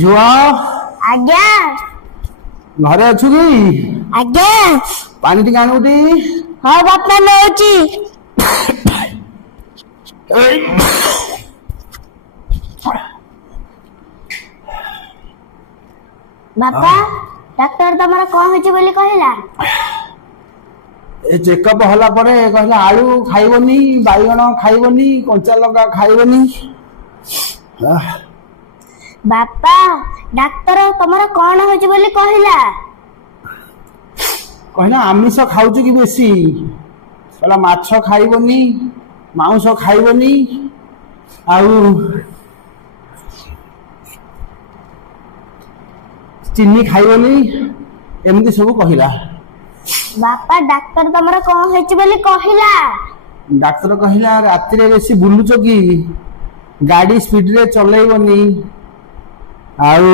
ଝୁଅ ଆଜ୍ଞା ଘରେ ଅଛୁ କି? ଆଜ୍ଞା ପାଣି ଟିକେ ଆଣିବୁଟି। ହଁ ବାପା ନଉଛି। ବାପା ଡାକ୍ତର ତମର କଣ ହେଇଛି ବୋଲି କହିଲା? ଏ ଚେକଅପ ହେଲା ପରେ କହିଲା ଆଳୁ ଖାଇବନି, ବାଇଗଣ ଖାଇବନି, କଞ୍ଚା ଲଙ୍କା ଖାଇବନି। ବାପା ଡାକ୍ତର ତମର କଣ ହେଇଛି ବୋଲି କହିଲା? କହିଲା ଆମିଷ ଖାଉଛୁ କି ବେଶୀ, କହିଲା ମାଛ ଖାଇବନି, ମାଉଁସ ଖାଇବନି, ଆଉ ଚିନି ଖାଇବନି, ଏମିତି ସବୁ କହିଲା। ବାପା ଡାକ୍ତର ତମର କଣ ହେଇଛି ବୋଲି କହିଲା? ଡାକ୍ତର କହିଲା ରାତିରେ ବେଶୀ ବୁଲୁଛ କି, ଗାଡି ସ୍ପିଡରେ ଚଲେଇବନି, ଆଉ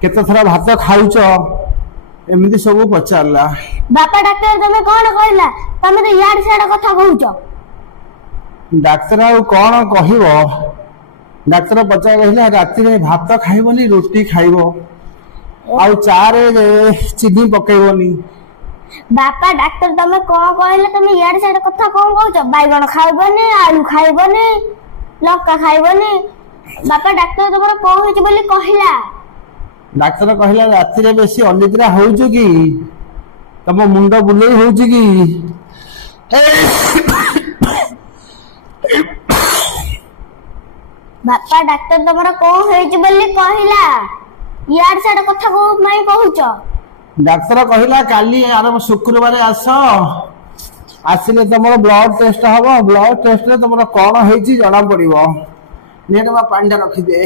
କେତେ ଥର ଭାତ ଖାଉଛ, ଏମିତି ସବୁ ପଚାରିଲା। ବାପା ଡାକ୍ତର ତମେ କଣ କହିଲା? ତମେ ତ ଇଆଡେ ସିଆଡେ କଥା କହୁଛ। ଡାକ୍ତର ଆଉ କଣ କହିବ, ଡାକ୍ତର ପଚାରି କହିଲା ରାତିରେ ଭାତ ଖାଇବନି, ରୁଟି ଖାଇବ, ଆଉ ଚାରେ ଚିନି ପକେଇବନି। ବାପା ଡାକ୍ତର ତମେ କଣ କହିଲେ? ତମେ ଇଆଡେ ସିଆଡେ କଥା କଣ କହୁଛ? ବାଇଗଣ ଖାଇବନି, ଆଳୁ ଖାଇବନି, ଲଙ୍କା ଖାଇବନି। ବାପା ଡାକ୍ତର ତମର କଣ ହେଇଛି ବୋଲି କହିଲା? ଡାକ୍ତର କହିଲା ରାତିରେ ବେଶୀ ଅନିଦ୍ରା ହଉଛୁ କି, ତମ ମୁଣ୍ଡ ବୁଲେଇ ହଉଛି କି? ବାପା ଡାକ୍ତର ତମର କଣ ହେଇଛି ବୋଲି କହିଲା? ଇଆଡେ ସିଆଡେ କଥା କଣ ପାଇଁ କହୁଛ? ଡାକ୍ତର କହିଲା କାଲି ଆର ଶୁକ୍ରବାର ଆସ, ଆସିଲେ ତମର ବ୍ଲଡ ଟେଷ୍ଟ ହବ, ବ୍ଲଡ ଟେଷ୍ଟରେ ତମର କଣ ହେଇଛି ଜଣା ପଡିବ। ନେ ପାଣିଟା ରଖିଦେ।